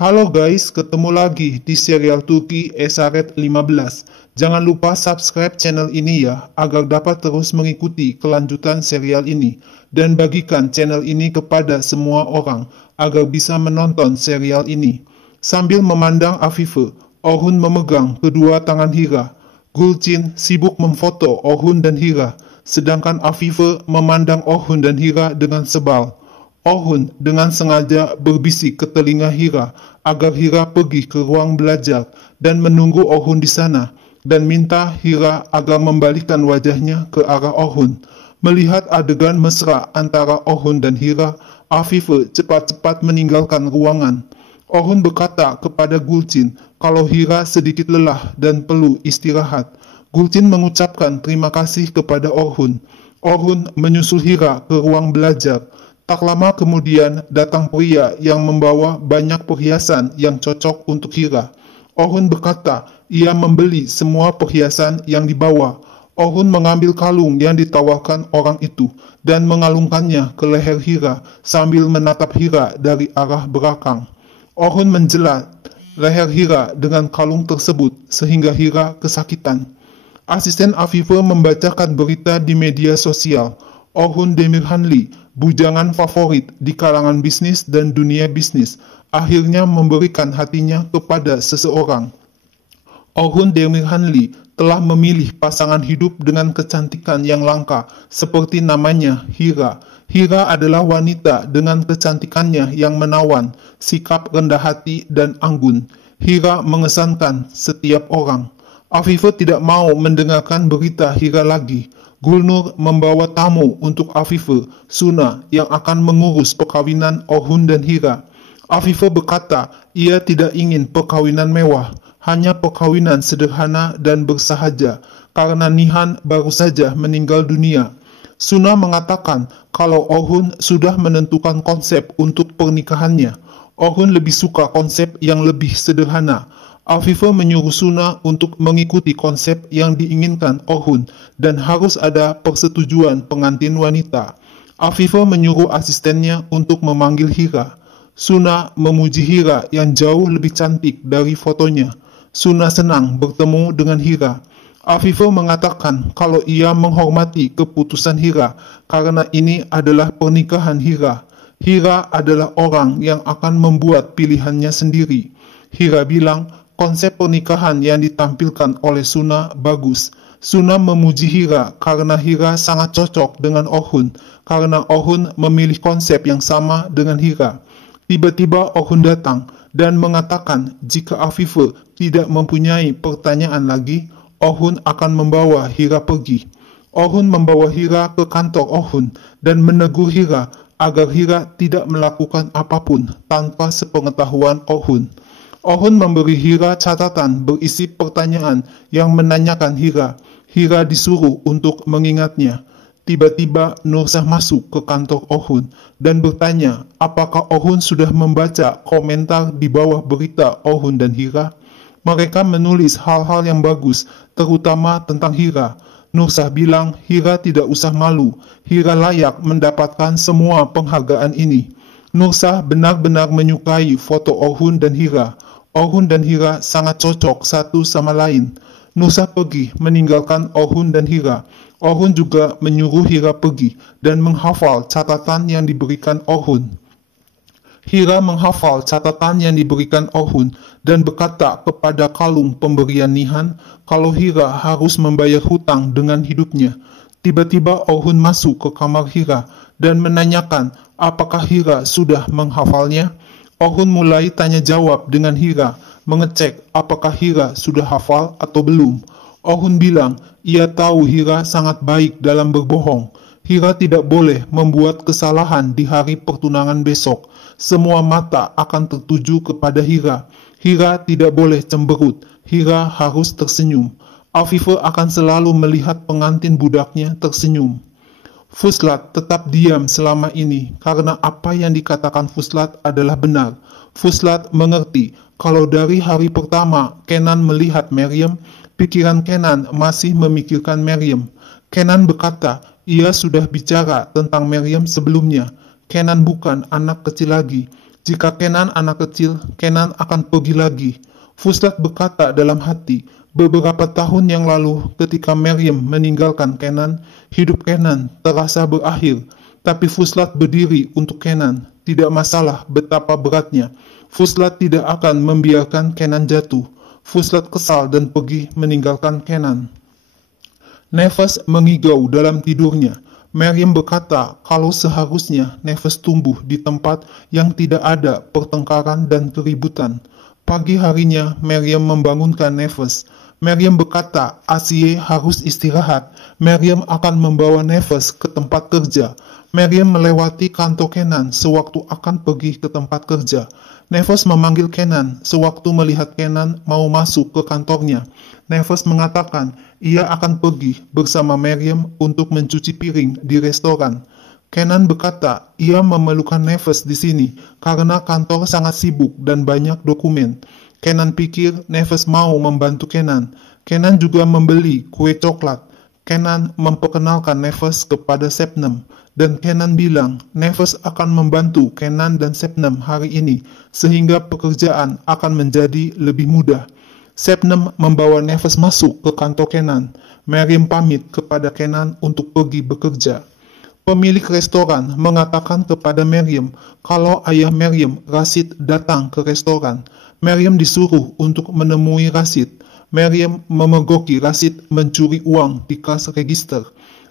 Halo guys, ketemu lagi di serial Turki Esaret 15. Jangan lupa subscribe channel ini ya, agar dapat terus mengikuti kelanjutan serial ini. Dan bagikan channel ini kepada semua orang, agar bisa menonton serial ini. Sambil memandang Afife, Orhun memegang kedua tangan Hira. Gulçin sibuk memfoto Orhun dan Hira, sedangkan Afife memandang Orhun dan Hira dengan sebal. Orhun dengan sengaja berbisik ke telinga Hira agar Hira pergi ke ruang belajar dan menunggu Orhun di sana, dan minta Hira agar membalikkan wajahnya ke arah Orhun. Melihat adegan mesra antara Orhun dan Hira, Afife cepat-cepat meninggalkan ruangan. Orhun berkata kepada Gulçin kalau Hira sedikit lelah dan perlu istirahat. Gulçin mengucapkan terima kasih kepada Orhun. Orhun menyusul Hira ke ruang belajar. Tak lama kemudian datang pria yang membawa banyak perhiasan yang cocok untuk Hira. Orhun berkata ia membeli semua perhiasan yang dibawa. Orhun mengambil kalung yang ditawarkan orang itu dan mengalungkannya ke leher Hira sambil menatap Hira dari arah belakang. Orhun menjelat leher Hira dengan kalung tersebut sehingga Hira kesakitan. Asisten Afife membacakan berita di media sosial. Orhun Demirhanli, bujangan favorit di kalangan bisnis dan dunia bisnis, akhirnya memberikan hatinya kepada seseorang. Orhun Demirhanli telah memilih pasangan hidup dengan kecantikan yang langka, seperti namanya Hira. Hira adalah wanita dengan kecantikannya yang menawan, sikap rendah hati dan anggun. Hira mengesankan setiap orang. Afife tidak mau mendengarkan berita Hira lagi. Gulnur membawa tamu untuk Afife, Suna, yang akan mengurus perkawinan Orhun dan Hira. Afife berkata ia tidak ingin perkawinan mewah, hanya perkawinan sederhana dan bersahaja, karena Nihan baru saja meninggal dunia. Suna mengatakan kalau Orhun sudah menentukan konsep untuk pernikahannya. Orhun lebih suka konsep yang lebih sederhana. Afife menyuruh Suna untuk mengikuti konsep yang diinginkan Orhun dan harus ada persetujuan pengantin wanita. Afife menyuruh asistennya untuk memanggil Hira. Suna memuji Hira yang jauh lebih cantik dari fotonya. Suna senang bertemu dengan Hira. Afife mengatakan kalau ia menghormati keputusan Hira karena ini adalah pernikahan Hira. Hira adalah orang yang akan membuat pilihannya sendiri. Hira bilang konsep pernikahan yang ditampilkan oleh Suna bagus. Suna memuji Hira karena Hira sangat cocok dengan Orhun, karena Orhun memilih konsep yang sama dengan Hira. Tiba-tiba Orhun datang dan mengatakan jika Afife tidak mempunyai pertanyaan lagi, Orhun akan membawa Hira pergi. Orhun membawa Hira ke kantor Orhun dan menegur Hira agar Hira tidak melakukan apapun tanpa sepengetahuan Orhun. Orhun memberi Hira catatan berisi pertanyaan yang menanyakan Hira. Hira disuruh untuk mengingatnya. Tiba-tiba Nursah masuk ke kantor Orhun dan bertanya apakah Orhun sudah membaca komentar di bawah berita Orhun dan Hira. Mereka menulis hal-hal yang bagus, terutama tentang Hira. Nursah bilang Hira tidak usah malu. Hira layak mendapatkan semua penghargaan ini. Nursah benar-benar menyukai foto Orhun dan Hira. Orhun dan Hira sangat cocok satu sama lain. Nursah pergi meninggalkan Orhun dan Hira. Orhun juga menyuruh Hira pergi dan menghafal catatan yang diberikan Orhun. Hira menghafal catatan yang diberikan Orhun dan berkata kepada kalung pemberian Nihan kalau Hira harus membayar hutang dengan hidupnya. Tiba-tiba Orhun masuk ke kamar Hira dan menanyakan apakah Hira sudah menghafalnya. Orhun mulai tanya jawab dengan Hira, mengecek apakah Hira sudah hafal atau belum. Orhun bilang ia tahu Hira sangat baik dalam berbohong. Hira tidak boleh membuat kesalahan di hari pertunangan besok. Semua mata akan tertuju kepada Hira. Hira tidak boleh cemberut. Hira harus tersenyum. Afife akan selalu melihat pengantin budaknya tersenyum. Fuslat tetap diam selama ini karena apa yang dikatakan Fuslat adalah benar. Fuslat mengerti kalau dari hari pertama Kenan melihat Meryem, pikiran Kenan masih memikirkan Meryem. Kenan berkata ia sudah bicara tentang Meryem sebelumnya. Kenan bukan anak kecil lagi. Jika Kenan anak kecil, Kenan akan pergi lagi. Fuslat berkata dalam hati, beberapa tahun yang lalu ketika Maryam meninggalkan Kenan, hidup Kenan terasa berakhir. Tapi Fuslat berdiri untuk Kenan. Tidak masalah betapa beratnya. Fuslat tidak akan membiarkan Kenan jatuh. Fuslat kesal dan pergi meninggalkan Kenan. Nefes mengigau dalam tidurnya. Maryam berkata kalau seharusnya Nefes tumbuh di tempat yang tidak ada pertengkaran dan keributan. Pagi harinya Maryam membangunkan Nefes. Maryam berkata Asye harus istirahat. Maryam akan membawa Nefes ke tempat kerja. Maryam melewati kantor Kenan sewaktu akan pergi ke tempat kerja. Nefes memanggil Kenan sewaktu melihat Kenan mau masuk ke kantornya. Nefes mengatakan ia akan pergi bersama Maryam untuk mencuci piring di restoran. Kenan berkata ia memerlukan Nefes di sini karena kantor sangat sibuk dan banyak dokumen. Kenan pikir Nefes mau membantu Kenan. Kenan juga membeli kue coklat. Kenan memperkenalkan Nefes kepada Sepnem. Dan Kenan bilang Nefes akan membantu Kenan dan Sepnem hari ini sehingga pekerjaan akan menjadi lebih mudah. Sepnem membawa Nefes masuk ke kantor Kenan. Maryam pamit kepada Kenan untuk pergi bekerja. Pemilik restoran mengatakan kepada Maryam kalau ayah Maryam, Rashid, datang ke restoran. Maryam disuruh untuk menemui Rashid. Maryam memergoki Rashid mencuri uang di kas register.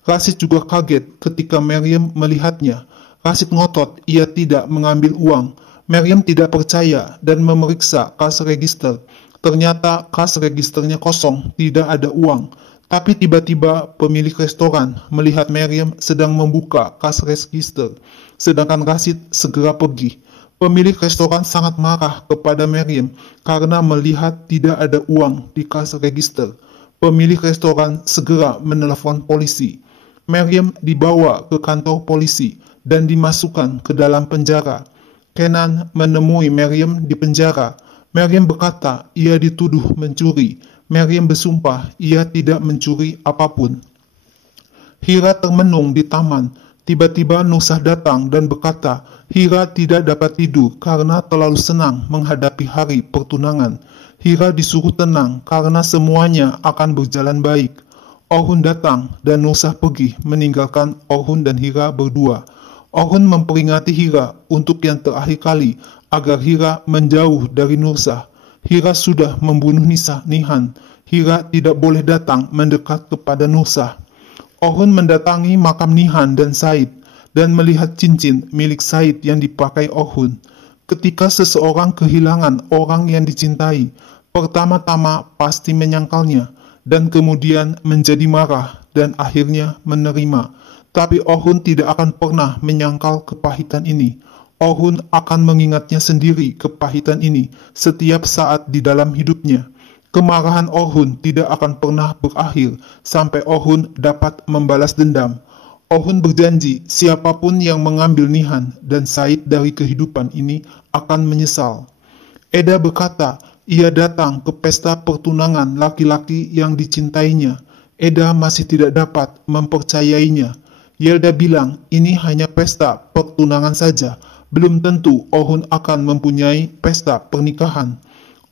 Rashid juga kaget ketika Maryam melihatnya. Rashid ngotot ia tidak mengambil uang. Maryam tidak percaya dan memeriksa kas register. Ternyata kas registernya kosong, tidak ada uang. Tapi tiba-tiba pemilik restoran melihat Maryam sedang membuka kas register, sedangkan Rashid segera pergi. Pemilik restoran sangat marah kepada Maryam karena melihat tidak ada uang di kas register. Pemilik restoran segera menelepon polisi. Maryam dibawa ke kantor polisi dan dimasukkan ke dalam penjara. Kenan menemui Maryam di penjara. Maryam berkata ia dituduh mencuri. Maryam bersumpah ia tidak mencuri apapun. Hira termenung di taman. Tiba-tiba Nusah datang dan berkata, Hira tidak dapat tidur karena terlalu senang menghadapi hari pertunangan. Hira disuruh tenang karena semuanya akan berjalan baik. Orhun datang dan Nusah pergi meninggalkan Orhun dan Hira berdua. Orhun memperingati Hira untuk yang terakhir kali agar Hira menjauh dari Nusah. Hira sudah membunuh Nihan. Hira tidak boleh datang mendekat kepada Nusah. Orhun mendatangi makam Nihan dan Said dan melihat cincin milik Said yang dipakai Orhun. Ketika seseorang kehilangan orang yang dicintai, pertama-tama pasti menyangkalnya dan kemudian menjadi marah dan akhirnya menerima. Tapi Orhun tidak akan pernah menyangkal kepahitan ini. Orhun akan mengingatnya sendiri kepahitan ini setiap saat di dalam hidupnya. Kemarahan Orhun tidak akan pernah berakhir sampai Orhun dapat membalas dendam. Orhun berjanji siapapun yang mengambil Nihan dan Said dari kehidupan ini akan menyesal. Eda berkata ia datang ke pesta pertunangan laki-laki yang dicintainya. Eda masih tidak dapat mempercayainya. Yelda bilang ini hanya pesta pertunangan saja. Belum tentu Orhun akan mempunyai pesta pernikahan.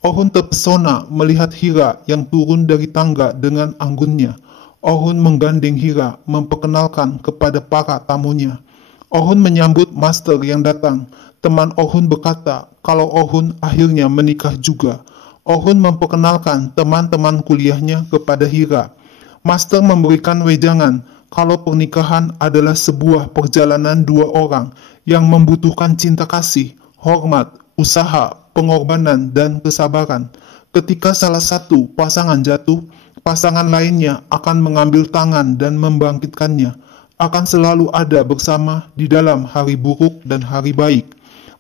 Orhun terpesona melihat Hira yang turun dari tangga dengan anggunnya. Orhun menggandeng Hira memperkenalkan kepada para tamunya. Orhun menyambut master yang datang. Teman Orhun berkata kalau Orhun akhirnya menikah juga. Orhun memperkenalkan teman-teman kuliahnya kepada Hira. Master memberikan wejangan kalau pernikahan adalah sebuah perjalanan dua orang yang membutuhkan cinta kasih, hormat, usaha, pengorbanan, dan kesabaran. Ketika salah satu pasangan jatuh, pasangan lainnya akan mengambil tangan dan membangkitkannya, akan selalu ada bersama di dalam hari buruk dan hari baik.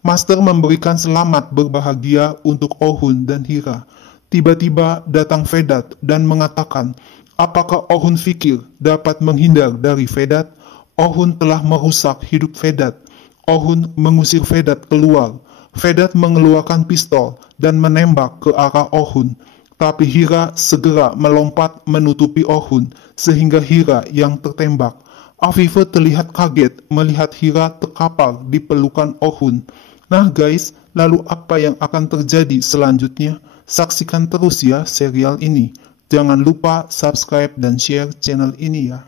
Master memberikan selamat berbahagia untuk Orhun dan Hira. Tiba-tiba datang Vedat dan mengatakan, apakah Orhun fikir dapat menghindar dari Vedat? Orhun telah merusak hidup Vedat. Orhun mengusir Vedat keluar. Vedat mengeluarkan pistol dan menembak ke arah Orhun. Tapi Hira segera melompat menutupi Orhun sehingga Hira yang tertembak. Afife terlihat kaget melihat Hira terkapar di pelukan Orhun. Nah guys, lalu apa yang akan terjadi selanjutnya? Saksikan terus ya serial ini. Jangan lupa subscribe dan share channel ini ya.